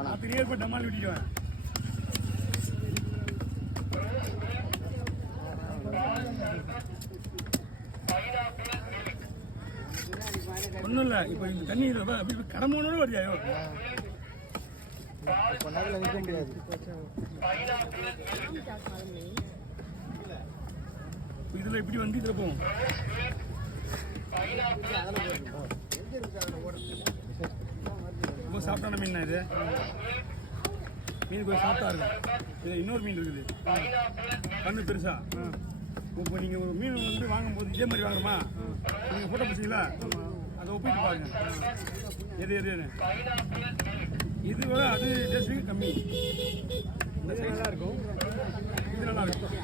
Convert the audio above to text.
அத்தனையே போய் டமால் விட்டுடுவேன். ஒன்றும் இல்லை, இப்போ இந்த தண்ணி அப்படி கடமோனோட வருதியாயோ கொண்டாடில் நிற்க முடியாது. இதில் இப்படி வந்து இதில் போகும். ரொம்ப சாப்பிட்டான மீன் இது. மீன் கொஞ்சம் சாப்பிட்டா இருக்கும். இது இன்னொரு மீன் இருக்குது, கண்ணு பெருசா. இப்போ நீங்கள் ஒரு மீன் வந்து வாங்கும்போது இதே மாதிரி வாங்குறோமா, நீங்கள் ஃபோட்டோ பிடிச்சிங்களா, அதை ஒப்பிட்டு பாருங்க எது எதுன்னு. இது விட அது டேஸ்ட்டு கம்மி. இந்த சைடு நல்லா இருக்கும், இது நல்லா இருக்கும்.